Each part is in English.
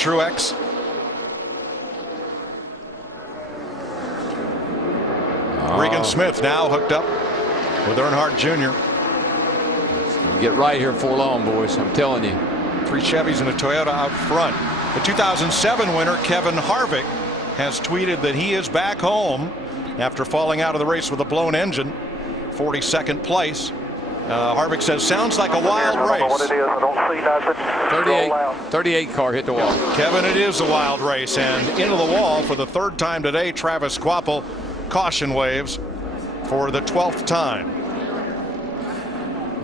Truex. Regan Smith now hooked up with Earnhardt Jr. Get right here for long, boys. I'm telling you. 3 Chevys and a Toyota out front. The 2007 winner, Kevin Harvick, has tweeted that he is back home after falling out of the race with a blown engine. 42nd place. Harvick says, sounds like a wild race. What it is, I don't see nothing. 38 car hit the wall. Kevin, it is a wild race, and into the wall for the 3rd time today. Travis Kvapil, caution waves for the 12th time.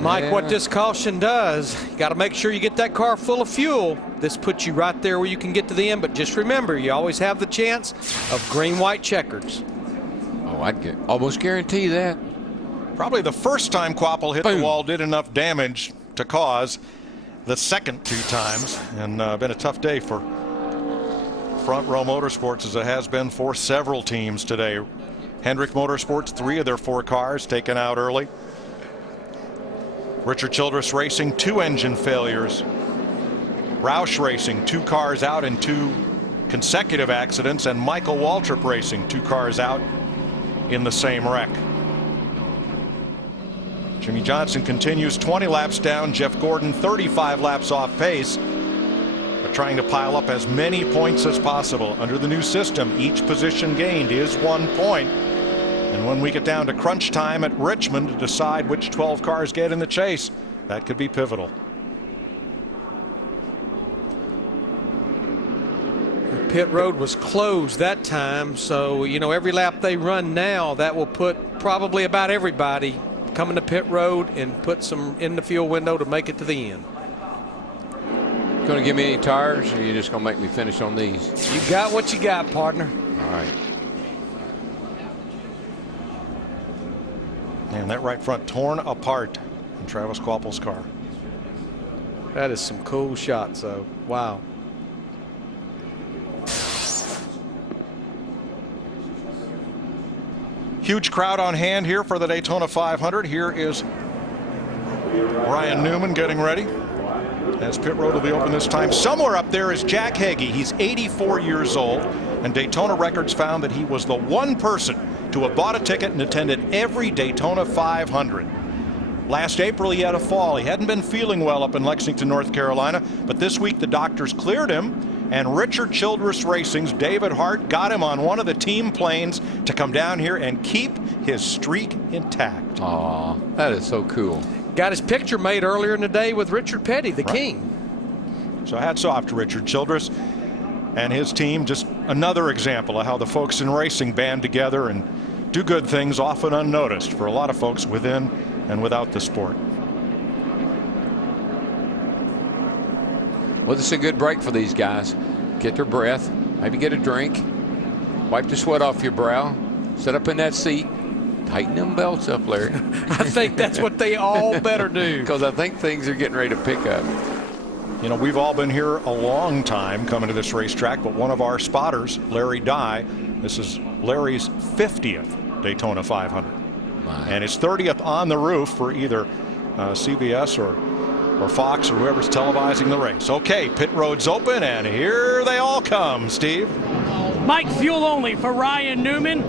Mike, what this caution does, you got to make sure you get that car full of fuel. This puts you right there where you can get to the end, but just remember, you always have the chance of green-white checkers. Oh, I'd almost guarantee that. Probably the first time Kvapil hit the wall did enough damage to cause the second 2 times, and been a tough day for Front Row Motorsports, as it has been for several teams today. Hendrick Motorsports, 3 of their 4 cars taken out early. Richard Childress Racing, 2 engine failures. Roush Racing, 2 cars out in 2 consecutive accidents, and Michael Waltrip Racing, 2 cars out in the same wreck. Jimmy Johnson continues 20 laps down. Jeff Gordon 35 laps off pace, but trying to pile up as many points as possible. Under the new system, each position gained is 1 point. And when we get down to crunch time at Richmond to decide which 12 cars get in the chase, that could be pivotal. The pit road was closed that time, so you know every lap they run now, that will put probably about everybody coming to pit road and put some in the fuel window to make it to the end. Going to give me any tires, or are you just going to make me finish on these? You got what you got, partner. All right. And that right front torn apart in Travis Kvapil's car. That is some cool shots, though. Wow. Huge crowd on hand here for the Daytona 500. Here is Ryan Newman getting ready, as pit road will be open this time. Somewhere up there is Jack Hagee. He's 84 years old, and Daytona records found that he was the one person to have bought a ticket and attended every Daytona 500. Last April he had a fall. He hadn't been feeling well up in Lexington, North Carolina, but this week the doctors cleared him, and Richard Childress Racing's David Hart got him on one of the team planes to come down here and keep his streak intact. Aw, that is so cool. Got his picture made earlier in the day with Richard Petty, the king. So hats off to Richard Childress and his team. Just another example of how the folks in racing band together and do good things often unnoticed for a lot of folks within and without the sport. Well, this is a good break for these guys. Get their breath, maybe get a drink, wipe the sweat off your brow, sit up in that seat, tighten them belts up, Larry. I think that's what they all better do. Because I think things are getting ready to pick up. You know, we've all been here a long time coming to this racetrack, but one of our spotters, Larry Dye, this is Larry's 50th Daytona 500. And his 30th on the roof for either CBS or Fox or whoever's televising the race. Okay, pit road's open, and here they all come, Steve. Mike, fuel only for Ryan Newman.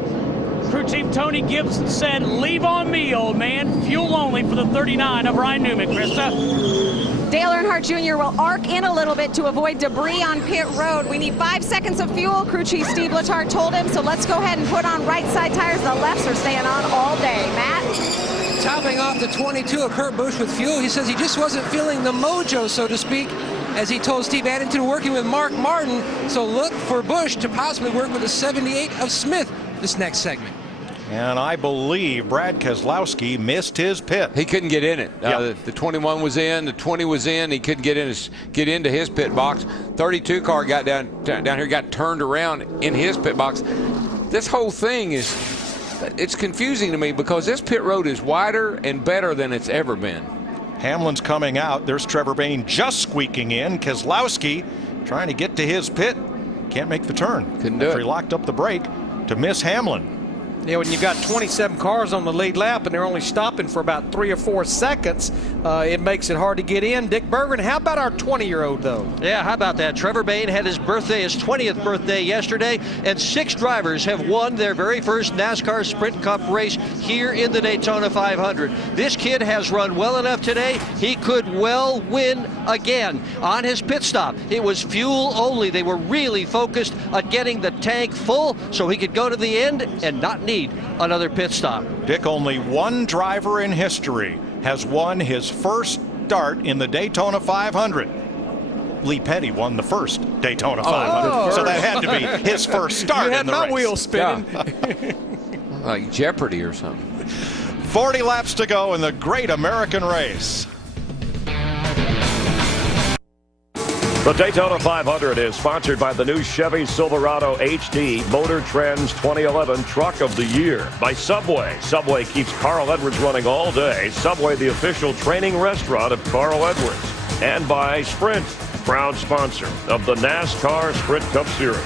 Crew chief Tony Gibson said, leave on me, old man. Fuel only for the 39 of Ryan Newman. Krista? Dale Earnhardt Jr. will arc in a little bit to avoid debris on pit road. We need 5 seconds of fuel, crew chief Steve Letarte told him, so let's go ahead and put on right side tires. The lefts are staying on all day. Matt? Topping off the 22 of Kurt Busch with fuel. He says he just wasn't feeling the mojo, so to speak, as he told Steve Addington, working with Mark Martin. So look for Busch to possibly work with the 78 of Smith this next segment. And I believe Brad Keselowski missed his pit. He couldn't get in it. The 21 was in, the 20 was in. He couldn't get into his pit box. 32 car got down here, got turned around in his pit box. This whole thing it's confusing to me because this pit road is wider and better than it's ever been. Hamlin's coming out. There's Trevor Bayne just squeaking in. Keselowski trying to get to his pit. Can't make the turn. Couldn't do it. He locked up the brake to miss Hamlin. Yeah, when you've got 27 cars on the lead lap and they're only stopping for about 3 or 4 seconds, it makes it hard to get in. Dick Bergman, how about our 20-year-old, though? Yeah, how about that? Trevor Bayne had his 20th birthday yesterday, and 6 drivers have won their very first NASCAR Sprint Cup race here in the Daytona 500. This kid has run well enough today, he could well win again. On his pit stop, it was fuel only. They were really focused on getting the tank full so he could go to the end and not need another pit stop. Dick, only one driver in history has won his first start in the Daytona 500. Lee Petty won the first Daytona 500, so that had to be his first start you in the had race. my wheels spinning. Yeah. Like Jeopardy or something. 40 laps to go in the Great American Race. The Daytona 500 is sponsored by the new Chevy Silverado HD Motor Trend's 2011 Truck of the Year. By Subway. Subway keeps Carl Edwards running all day. Subway, the official training restaurant of Carl Edwards. And by Sprint, proud sponsor of the NASCAR Sprint Cup Series.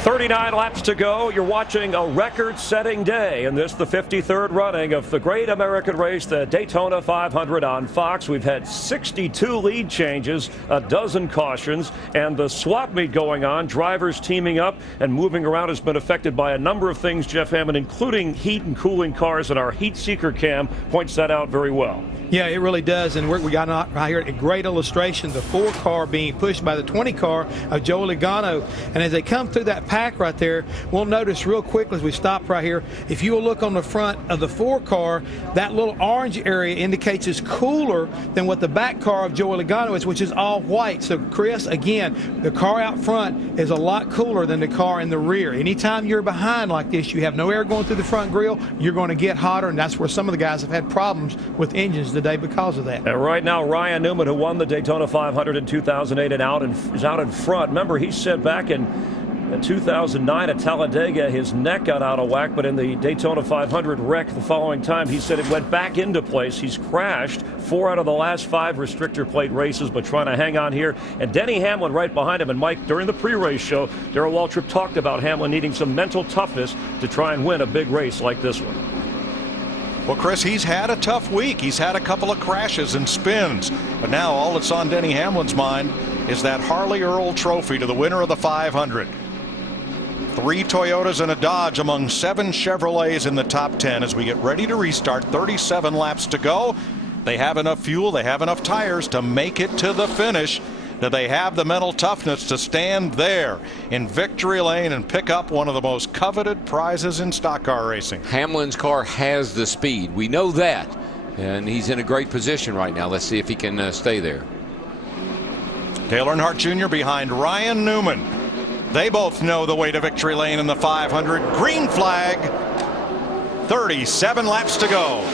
39 laps to go. You're watching a record-setting day in this, the 53rd running of the Great American Race, the Daytona 500 on Fox. We've had 62 lead changes, a dozen cautions, and the swap meet going on. Drivers teaming up and moving around has been affected by a number of things, Jeff Hammond, including heat and cooling cars, and our heat seeker cam points that out very well. Yeah, it really does, and we got right here a great illustration, the 4 car being pushed by the 20 car of Joe Logano. And as they come through that pack right there, we'll notice real quickly as we stop right here, if you will look on the front of the 4 car, that little orange area indicates it's cooler than what the back car of Joe Logano is, which is all white. So Chris, again, the car out front is a lot cooler than the car in the rear. Anytime you're behind like this, you have no air going through the front grille, you're going to get hotter, and that's where some of the guys have had problems with engines today because of that. And right now, Ryan Newman, who won the Daytona 500 in 2008 and is out in front. Remember, he said back in 2009 at Talladega, his neck got out of whack, but in the Daytona 500 wreck the following time, he said it went back into place. He's crashed 4 out of the last 5 restrictor plate races, but trying to hang on here. And Denny Hamlin right behind him. And Mike, during the pre-race show, Darrell Waltrip talked about Hamlin needing some mental toughness to try and win a big race like this one. Well, Chris, he's had a tough week. He's had a couple of crashes and spins. But now all that's on Denny Hamlin's mind is that Harley Earl Trophy to the winner of the 500. 3 Toyotas and a Dodge among 7 Chevrolets in the top 10 as we get ready to restart. 37 laps to go. They have enough fuel, they have enough tires to make it to the finish. Do they have the mental toughness to stand there in victory lane and pick up one of the most coveted prizes in stock car racing? Hamlin's car has the speed. We know that. And he's in a great position right now. Let's see if he can stay there. Dale Earnhardt Jr. behind Ryan Newman. They both know the way to victory lane in the 500. Green flag. 37 laps to go.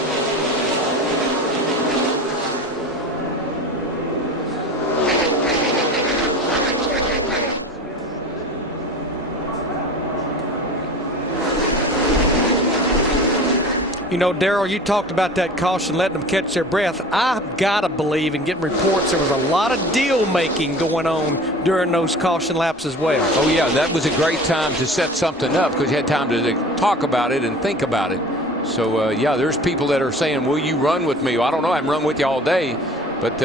You know, Darrell, you talked about that caution, letting them catch their breath. I've got to believe and getting reports there was a lot of deal making going on during those caution laps as well. Oh, yeah, that was a great time to set something up because you had time to talk about it and think about it. So, yeah, there's people that are saying, will you run with me? Well, I don't know. I haven't run with you all day. But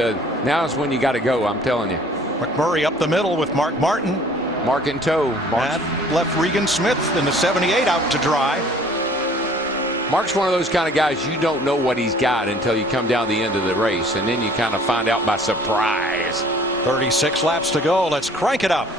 now is when you got to go, I'm telling you. McMurray up the middle with Mark Martin. Mark in tow. That left Regan Smith in the 78 out to dry. Mark's one of those kind of guys you don't know what he's got until you come down the end of the race, and then you kind of find out by surprise. 36 laps to go. Let's crank it up.